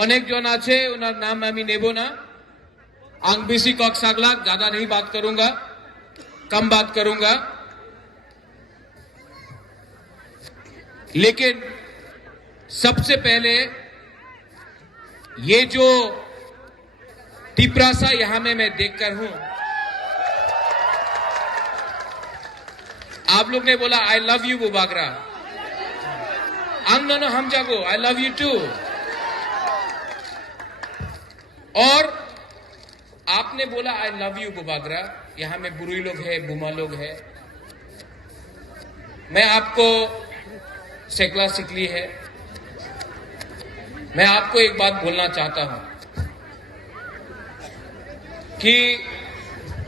अनेक जन आछे उनार नाम आमी नेब ना। आंगबिसी कक सागला, ज्यादा नहीं बात करूंगा, कम बात करूंगा। लेकिन सबसे पहले ये जो तिपरासा यहां में मैं देखकर हूं, आप लोग ने बोला आई लव यू बुबागरा, नो हम जागो आई लव यू टू। और आपने बोला आई लव यू बुबागरा, यहां में बुरुई लोग है, बुमा लोग है। मैं आपको सेकला सिकली है, मैं आपको एक बात बोलना चाहता हूं कि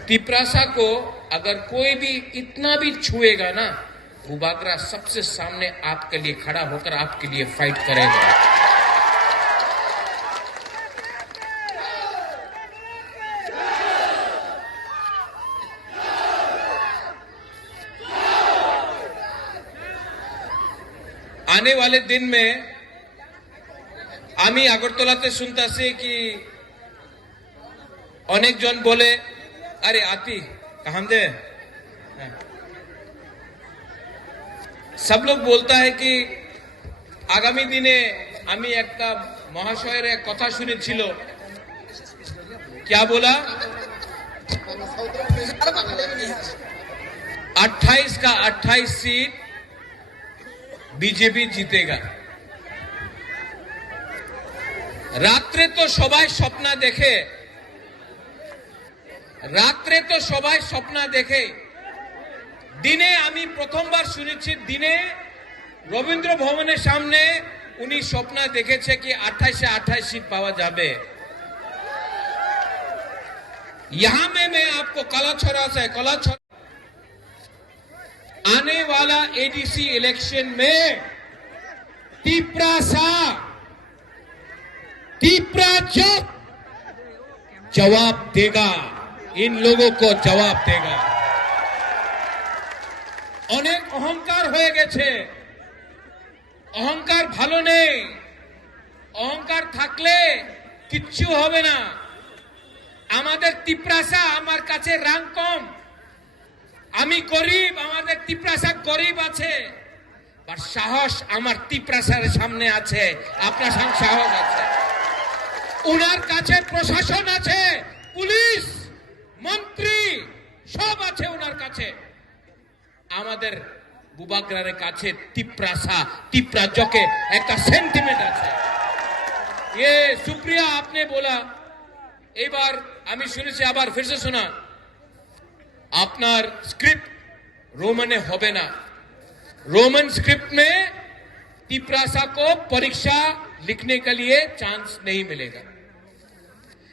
तिपरासा को अगर कोई भी इतना भी छुएगा ना, बुबागरा सबसे सामने आपके लिए खड़ा होकर आपके लिए फाइट करेगा। आने वाले दिन में आमी আগরতলাতে শুনতাছি कि अनेक जन बोले अरे आती कहां दे, सब लोग बोलता है कि आगामी दिने आमी एक महाशयर एक कथा शुनेछिलो, क्या बोला 28 का 28 सीट बीजेपी जीतेगा। रात्रे तो सबाई स्वप्न देखे, रात्रे तो सबाई स्वप्न देखे, दिने आमी प्रथमबार सुनेছি दिने रवींद्र भवनेर सामने उनी स्वप्न देखेছে कि 28 से 28 सीट पावा जाबे। यहां में मैं आपको कलाछड़ा से आने वाला एडीसी इलेक्शन में तिपरासा जवाब देगा, इन लोगों को जवाब देगा। अनेक अहंकार हो गेছে, अहंकार ভালো নেই, अहंकार থাকলে কিচ্ছু হবে না। আমাদের তিপরাসা আমার কাছে রাং কম, আমি গরিব, আমাদের তিপরাসা গরিব আছে, আর সাহস আমার তিপরাসার সামনে আছে, আপনার সামনে সাহস আছে। উনার কাছে প্রশাসন আছে, পুলিশ মন্ত্রী সব আছে উনার কাছে। আমাদের বুবাগরার কাছে তিপরাসা তিপরাজকে একটা সেন্টিমেন্ট আছে। ये सुप्रिया आपने बोला, এবার আমি শুনেছি আবার ফিরসে শোনা, আপনার स्क्रिप्ट रोमन होबे ना, रोमन स्क्रिप्ट में तिपरासा को परीक्षा लिखने के लिए चांस नहीं मिलेगा।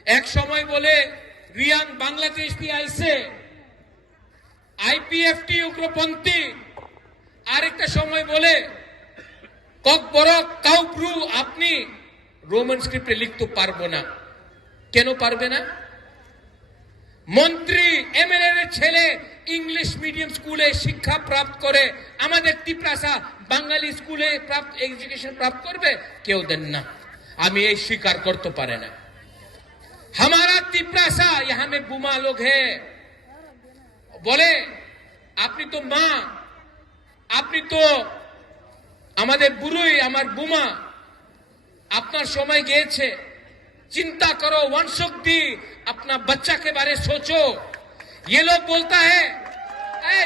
एक समय बोले रियांग बांग्लादेश भी आइसे आईपीएफटी उग्रपंथी, आरेकटा समय बोले ककबरक काउब्रु अपनी रोमन स्क्रिप्टे लिखते पारबो ना। केन पारबे ना? मंत्री एमएलए छेले इंग्लिश मीडियम स्कूले शिक्षा प्राप्त करे, आमादेर तिपरासा बांगाली स्कूले प्राप्त एजुकेशन प्राप्त करबे? केउ देन ना, आमी ये स्वीकार करते पारे ना। हमारा तिपरासा यहाँ में बुमा लोग है, बोले आपनी तो माँ, आपनी तो आमादेर बुरुई आमार बुमा, आपनार समय गएছে, चिंता करो, वंशोक्ति अपना बच्चा के बारे सोचो। ये लोग बोलता है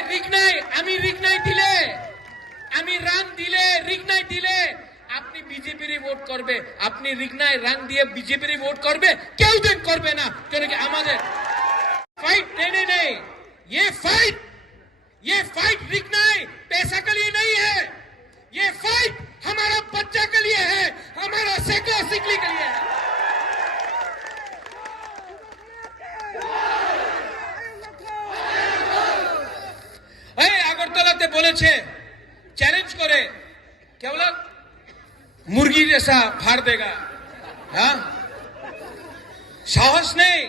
रिगनाई, आमी रिगनाई दिले, आमी रान दिले, रिगनाई दिले, আপনি বিজেপির ভোট করবে, আপনি রিগনায় রাং দিয়ে বিজেপির ভোট করবে, কেউ দেন করবে না। কেন কি আমাদের फाइट देने नहीं, ये फाइट रिगनाई पैसा के लिए नहीं है, ये फाइट हमारा बच्चा के लिए है, हमारा सेकला सिकली के लिए है। আগরতলাতে বলেছে চ্যালেঞ্জ করে, क्या बोला, मुर्गी जैसा फाड़ देगा। हाँ, साहस नहीं,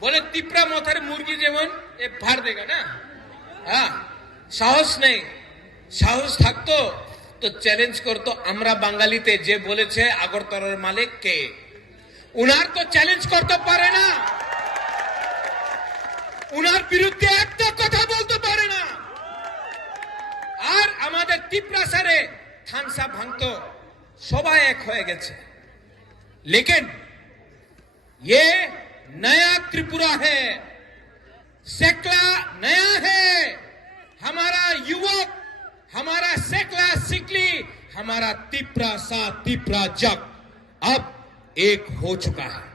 बोले तिपरा माथार मुर्गी जेमन ये फाड़ देगा ना। हाँ, साहस नहीं, साहस থাকতো তো চ্যালেঞ্জ করতো আমরা বাঙালিতে যে বলেছে আগরতলার মালিক কে, উনার তো চ্যালেঞ্জ করতে পারে না, উনার বিরুদ্ধে একটা কথা বলতে পারে না। আর আমাদের তিপ্রাসারে থানসা ভাঙতো, সবাই এক হয়ে গেছে। लेकिन ये नया त्रिपुरा है, सेकला नया है। हमारा युवक, हमारा सेकला सिकली, हमारा तिप्रासा तिप्रा जग अब एक हो चुका है।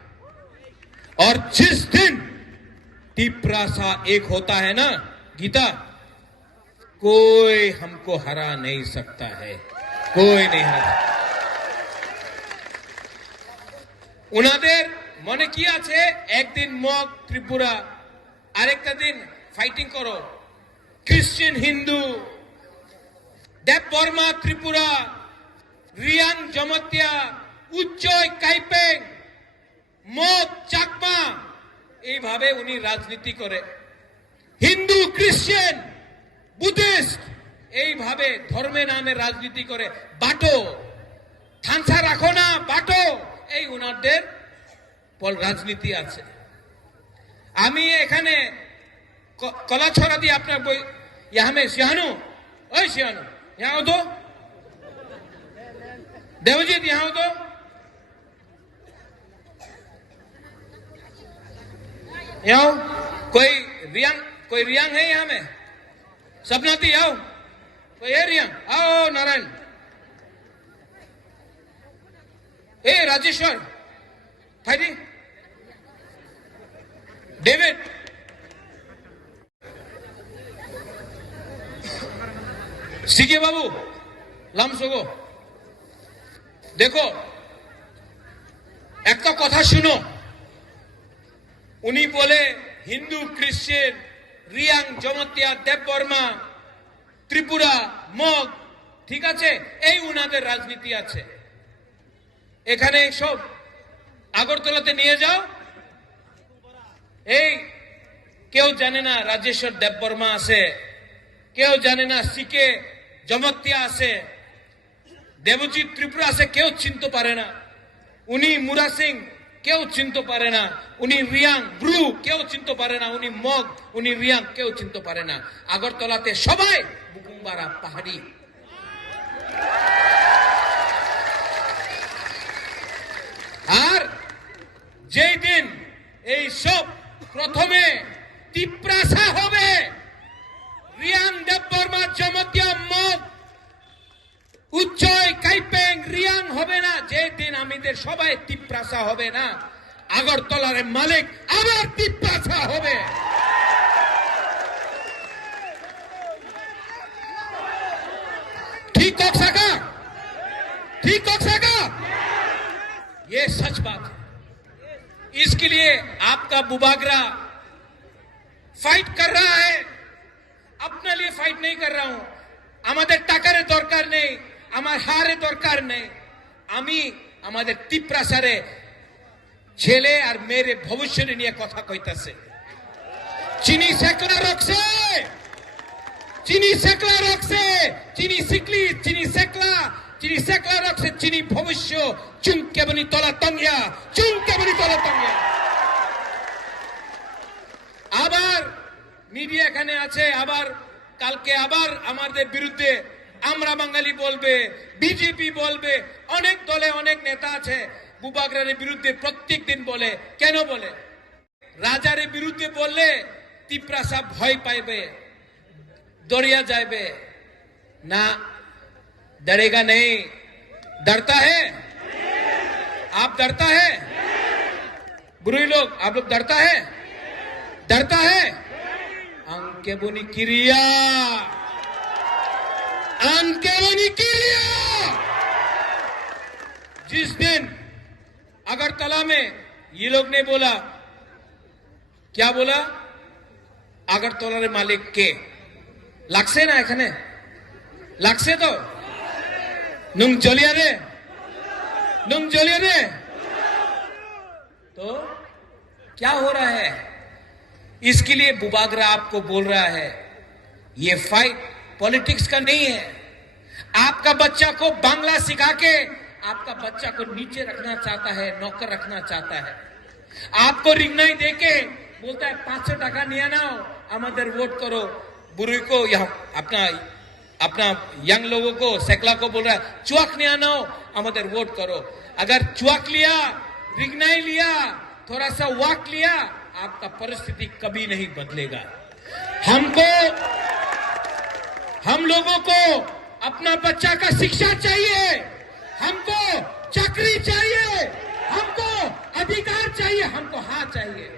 और जिस दिन तिप्रासा एक होता है ना गीता, कोई हमको हरा नहीं सकता है, कोई नहीं हरा। उनादेर मने की आछे एक दिन मग त्रिपुरा, आरेकटा दिन फाइटिंग करो क्रिश्चियन हिंदू, देव बर्मा त्रिपुरा, रियांग जमतिया, उच्चय काइपेंग, मग चाकमा, এইভাবে উনি রাজনীতি করে। হিন্দু ক্রিশ্চিয়ান বুদ্ধিস্ট এইভাবে ধর্মের নামে রাজনীতি করে। বাটো থানসা রাখো না, বাটো, এই উনাদের রাজনীতি আছে। আমি এখানে কলাছড়া দিয়ে আপনার বই ইয়ামে সিহানু, ওই সিহানু यहाँ हो तो देवजीत, यहाँ हो तो यहाँ कोई रियांग है यहाँ में? सपनाती आओ, कोई है रियांग? आओ नारायण, ए राजेश्वर, भाई डेविड, सीके बाबू, लामसोगो, देखो एक तो कथा सुनो, उन्हीं बोले हिंदू क्रिश्चियन रियांग जमतिया देव बर्मा त्रिपुरा मग, ठीक আছে, এই উনাদের রাজনীতি আছে। এখানে সব আগরতলাতে নিয়ে যাও, এই কেউ জানে না রাজেশ্বর দেববর্মা আছে, কেউ জানে না সিকে জমতিয়া আছে, দেবজিৎ ত্রিপুরা আছে, কেউ চিনতে পারে না। উনি মুরা সিং কেউ চিনতে পারে না, উনি রিয়াং ব্রু কেউ চিনতে পারে না, উনি মগ, উনি রিয়াং কেউ চিনতে পারে না। আগরতলাতে সবাই বুকুমবারা পাহাড়ি। আর যেই দিন এই সব প্রথমে তিপ্রাসা হবে, রিয়াং দেববর্মা জমতিয়া মগ উচ্চয় কাইপেং রিয়াং হবে না, যে দিন আমাদের সবাই তিপ্রাসা হবে না, আগরতলার মালিক আবার তিপ্রাসা হবে। ठीक हो सका, ठीक हो सका, ये सच बात है। इसके लिए आपका बुबागरा फाइट कर रहा है, अपने लिए फाइट नहीं कर रहा हूं। আমাদের টাকার দরকার নেই, আমার হারে দরকার নেই, আমি আমাদের তিপ্রাসারে ছেলে আর মেয়ের ভবিষ্যৎ নিয়ে কথা কইতাছে। চিনি সেকলা রাখছে, চিনি সেকলা রাখছে, চিনি সিকলি, চিনি সেকলা রাখছে, চিনি ভবিষ্য চুমকে বনি তলা তঙ্গিয়া, চুমকে বনি তলা তঙ্গিয়া। আবার মিডিয়া এখানে আছে, আবার কালকে আবার আমাদের বিরুদ্ধে আমরা বাঙালি বলবে, বিজেপি বলবে, অনেক দলে অনেক নেতা আছে বুবাগরার বিরুদ্ধে প্রত্যেক দিন বলে। কেন বলে? রাজার বিরুদ্ধে বললে তিপ্রাসা ভয় পাইবে, দরিয়া যাইবে না, डरेगा नहीं। डरता है? आप डरता है? बुरी लोग आप लोग डरता है? डरता है? अंके बोनी क्रिया, अंके बोनी क्रिया। जिस दिन अगरतला में ये लोग ने बोला, क्या बोला? अगरतला मालिक के লাগছে না, এখানে লাগছে তো, নুন জ্বলিয়ে রে, নুন জ্বলিয়ে রে। तो क्या हो रहा है? इसके लिए बुबागरा आपको बोल रहा है, ये फाइट पॉलिटिक्स का नहीं है। आपका बच्चा को बांग्ला सिखा के आपका बच्चा को नीचे रखना चाहता है, नौकर रखना चाहता है। आपको रिंगनाई देके बोलता है 500 টাকা নিয়ে নাও, আমাদের वोट करो। बुरी को यहाँ अपना यंग लोगों को, सेकला को बोल रहा है चुआक नहीं आना, हमारे वोट करो। अगर चुआक लिया, रिगनाई लिया, थोड़ा सा वाक लिया, आपका परिस्थिति कभी नहीं बदलेगा। हम लोगों को अपना बच्चा का शिक्षा चाहिए, हमको चाकरी चाहिए, हमको अधिकार चाहिए, हमको हाँ चाहिए,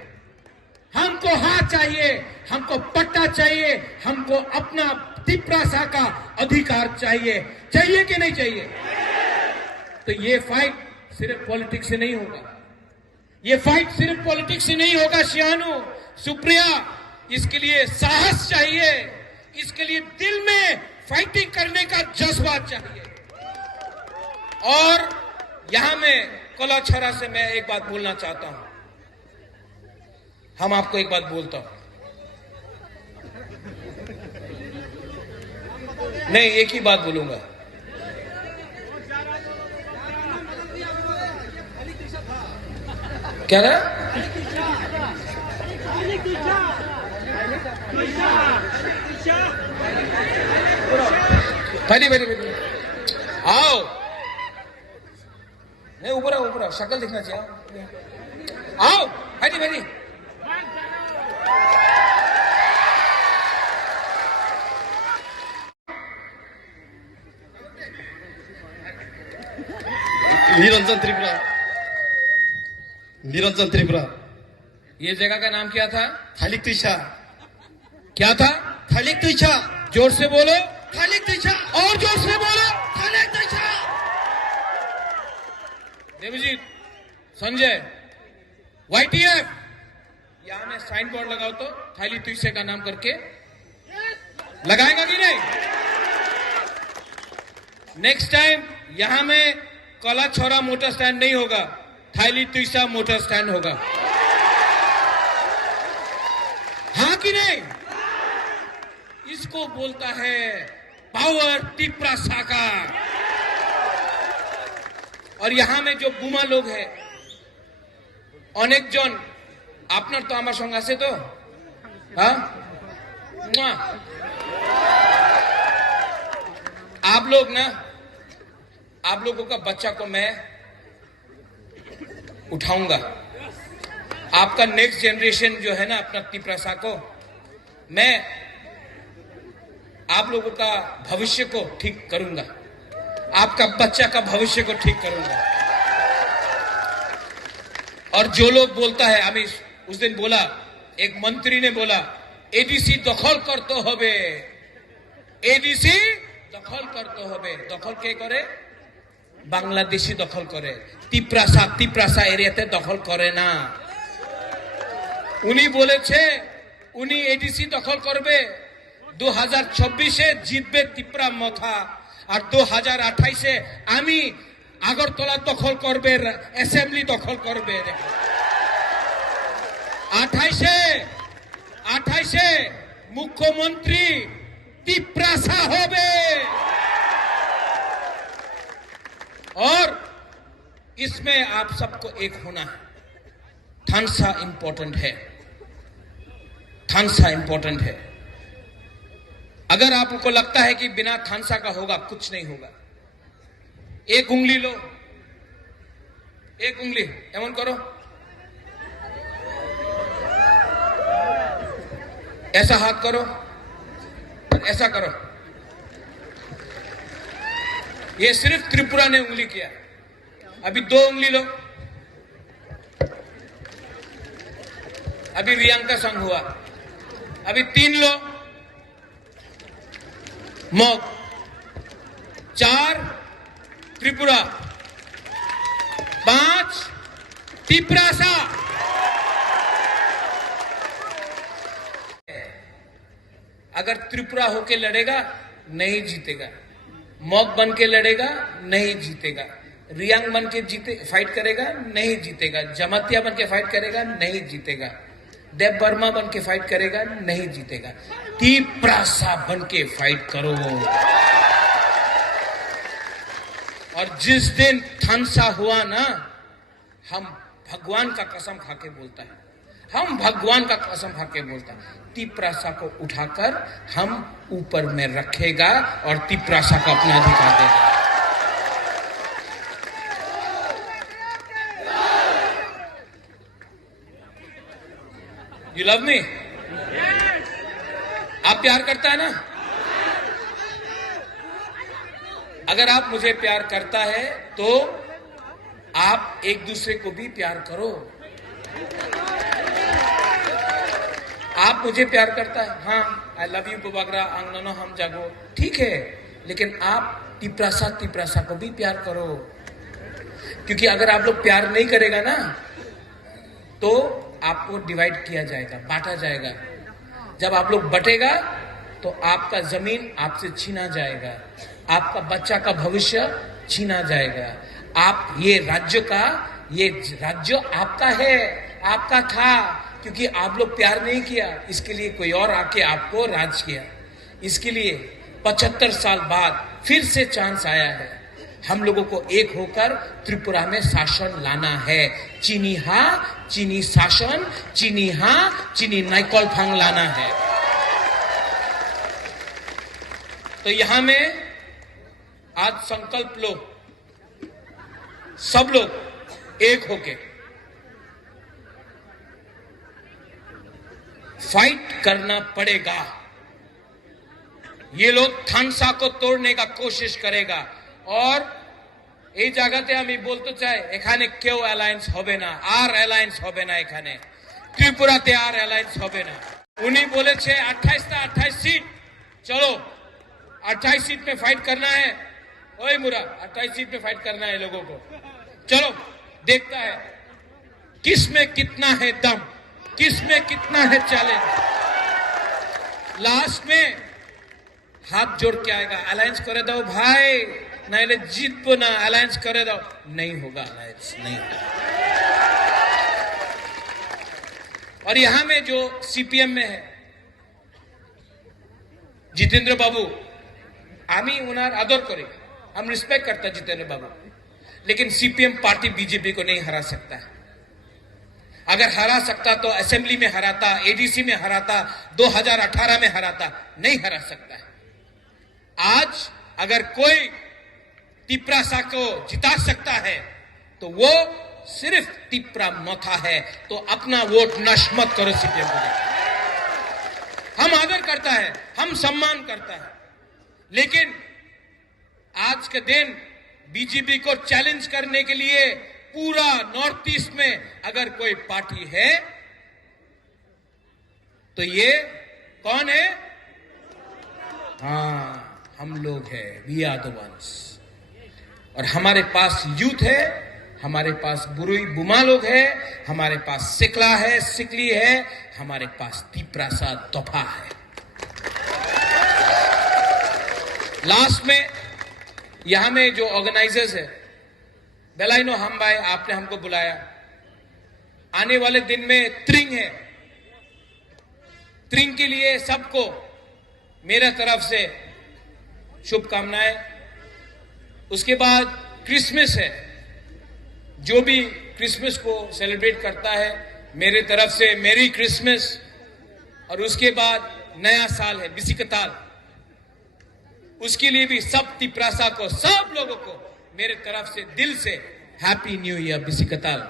हमको हाँ चाहिए, हमको पट्टा चाहिए, हमको अपना तिप्रासा का अधिकार चाहिए। चाहिए कि नहीं चाहिए? तो ये फाइट सिर्फ पॉलिटिक्स से नहीं होगा, ये फाइट सिर्फ पॉलिटिक्स से नहीं होगा। शियानु, सुप्रिया, इसके लिए साहस चाहिए, इसके लिए दिल में फाइटिंग करने का जज्बा चाहिए। और यहां में कोलाछरा से मैं एक बात बोलना चाहता हूं। हम आपको एक बात बोलता हूं, नहीं एक ही बात बोलूंगा। क्या रहा? बैठी बैठी बैठी, आओ, नहीं ऊपर आओ, ऊपर आओ, शक्ल दिखना चाहिए, आओ बैठी बैठी। निरंजन त्रिपुरा, निरंजन त्रिपुरा। ये जगह का नाम क्या था? थालिक तुइछा। क्या था? थालिक तुइछा। जोर से बोलो। थालिक तुइछा। और जोर से बोलो। थालिक तुइछा। देवजीत, संजय, YTF, यहां में साइन बोर्ड लगाओ तो थाली तुइसे का नाम करके लगाएगा कि नहीं? नेक्स्ट टाइम यहां में कोलाछरा मोटर स्टैंड नहीं होगा, थाली तुइसा मोटर स्टैंड होगा। हाँ कि नहीं? इसको बोलता है पावर तिप्रासा का। और यहां में जो बुमा लोग हैं, अनेक जन आपनर तो आमार संग आछे तो, हाँ, आप लोग ना, आप लोगों का बच्चा को मैं उठाऊंगा। आपका नेक्स्ट जनरेशन जो है ना, अपना तिप्रासा को मैं आप लोगों का भविष्य को ठीक करूंगा, आपका बच्चा का भविष्य को ठीक करूंगा। और जो लोग बोलता है, अभी उस दिन बोला, एक मंत्री ने बोला एडीसी दखल करते होबे, एडीसी दखल करते होबे। दखल के करे? बांग्लादेशी दखल करे, तिप्रासा एरियाते दखल करे ना। उनी बोलेছে उनी एडीसी दखल करबे, 2026-এ জিতবে তিপ্রা মথা, আর 2028-এ আমি আগরতলা দখল করবে, অ্যাসেম্বলি দখল করবে। 28-এ মুখ্যমন্ত্রী तिप्रासा होबे। और इसमें आप सबको एक होना है। थानसा इंपॉर्टेंट है, थानसा इंपॉर्टेंट है। अगर आपको लगता है कि बिना थानसा का होगा, कुछ नहीं होगा। एक उंगली लो, एक उंगली एमन करो, ऐसा हाथ करो, ऐसा करो। ये सिर्फ त्रिपुरा ने उंगली किया। अभी 2 उंगली लो, अभी रियांका संग हुआ, अभी 3 लो, मॉग 4 त्रिपुरा, 5 तिप्रासा। अगर त्रिपुरा होके लड़ेगा नहीं जीतेगा, मॉग बन के लड़ेगा नहीं जीतेगा, रियांग बन के फाइट करेगा नहीं जीतेगा, जमातिया बन के फाइट करेगा नहीं जीतेगा, देव वर्मा बन के फाइट करेगा नहीं जीतेगा। तिप्रासा बन के फाइट करो। और जिस दिन थानसा हुआ ना, हम भगवान का कसम खाके बोलता है, हम भगवान का कसम खाके बोलता है, तिपरासा को उठाकर हम ऊपर में रखेगा और तिपरासा को अपना अधिकार देगा। You love me? आप प्यार करता है ना? अगर आप मुझे प्यार करता है तो आप एक दूसरे को भी प्यार करो। आप मुझे प्यार करता है, हाँ, आई लव यू बुबागरा आंगनो हम जागो, ठीक है, लेकिन आप तिपरासा को भी प्यार करो, क्योंकि अगर आप लोग प्यार नहीं करेगा ना तो आपको डिवाइड किया जाएगा, बांटा जाएगा। जब आप लोग बटेगा तो आपका जमीन आपसे छीना जाएगा, आपका बच्चा का भविष्य छीना जाएगा। आप ये राज्य आपका है, आपका था, क्योंकि आप लोग प्यार नहीं किया, इसके लिए कोई और आके आपको राज किया। इसके लिए 75 साल बाद फिर से चांस आया है, हम लोगों को एक होकर त्रिपुरा में शासन लाना है। चीनी हाँ, चीनी शासन, चीनी हाँ, चीनी नाइकॉल फांग लाना है। तो यहां में आज संकल्प लो, सब लोग एक होके फाइट करना पड़ेगा। ये लोग थानसा को तोड़ने का कोशिश करेगा और এই জায়গাতে আমি বলতে চাই, এখানে কেউ অ্যালায়েন্স হবে না, আর অ্যালায়েন্স হবে না, এখানে ত্রিপুরাতে আর অ্যালায়েন্স হবে না। উনি বলেছে 28 सीट, चलो 28 सीट में फाइट करना है। ओए मुरा, 28 सीट में फाइट करना है लोगों को, चलो देखता है किस में कितना है दम, किस में कितना है चैलेंज। लास्ट में हाथ जोड़ के आएगा, अलायंस करे दो भाई, नहीं जीत ना, अलायंस करे दो, नहीं होगा अलायंस, नहीं होगा। और यहां में जो सीपीएम में है जितेंद्र बाबू, आमी उनार आदर करी, हम रिस्पेक्ट करता जितेंद्र बाबू, लेकिन सीपीएम पार्टी बीजेपी को नहीं हरा सकता है। अगर हरा सकता तो असेंबली में हराता, एडीसी में हराता, 2018 में हराता, नहीं हरा सकता है। आज अगर कोई तिपरासा को जिता सकता है तो वो सिर्फ तिपरा मथा है। तो अपना वोट नष्ट मत करो सीपीएम को। हम आदर करता है, हम सम्मान करता है, लेकिन आज के दिन बीजेपी को चैलेंज करने के लिए पूरा नॉर्थ ईस्ट में अगर कोई पार्टी है तो ये कौन है? हाँ, हम लोग हैं, वी आर द वंस। और हमारे पास यूथ है, हमारे पास बुरुई बुमा लोग है, हमारे पास सिकला है, सिकली है, हमारे पास तिपरासा तोफा है। लास्ट में यहां में जो ऑर्गेनाइजर्स है, बेलाइनो हम भाई, आपने हमको बुलाया, आने वाले दिन में त्रिंग है, त्रिंग के लिए सबको मेरे तरफ से शुभकामनाएं। उसके बाद क्रिसमस है, जो भी क्रिसमस को सेलिब्रेट करता है मेरे तरफ से मेरी क्रिसमस। और उसके बाद नया साल है बिसिकताल, उसके लिए भी सब तिपरासा को, सब लोगों को मेरे तरफ से दिल से हैप्पी न्यू ईयर बिसिकताल।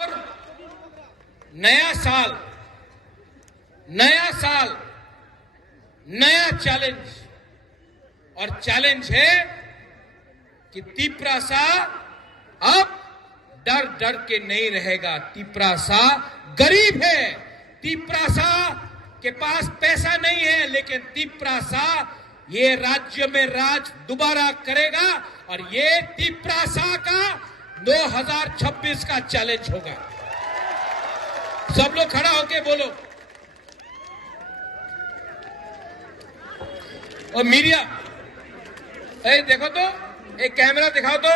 और नया साल, नया चैलेंज, और चैलेंज है कि तिपरासा अब डर डर के नहीं रहेगा। तिपरासा गरीब है, तिपरासा के पास पैसा नहीं है, लेकिन तिपरासा ये राज्य में राज दोबारा करेगा और ये तिपरासा का 2026 का चैलेंज होगा। सब लोग खड़ा होके बोलो। और मीडिया, देखो तो, एक कैमरा दिखाओ तो।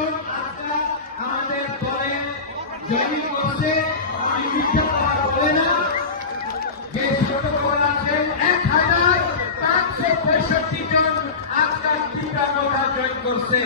জন আজকাল আমাদের দলে জয়েন করছে। আমি মিথ্যা কথা বলে না, যে ছোটগণ আছেন 1565 জন আজকাল ত্রিপুরা নৌকা জয়েন করছে।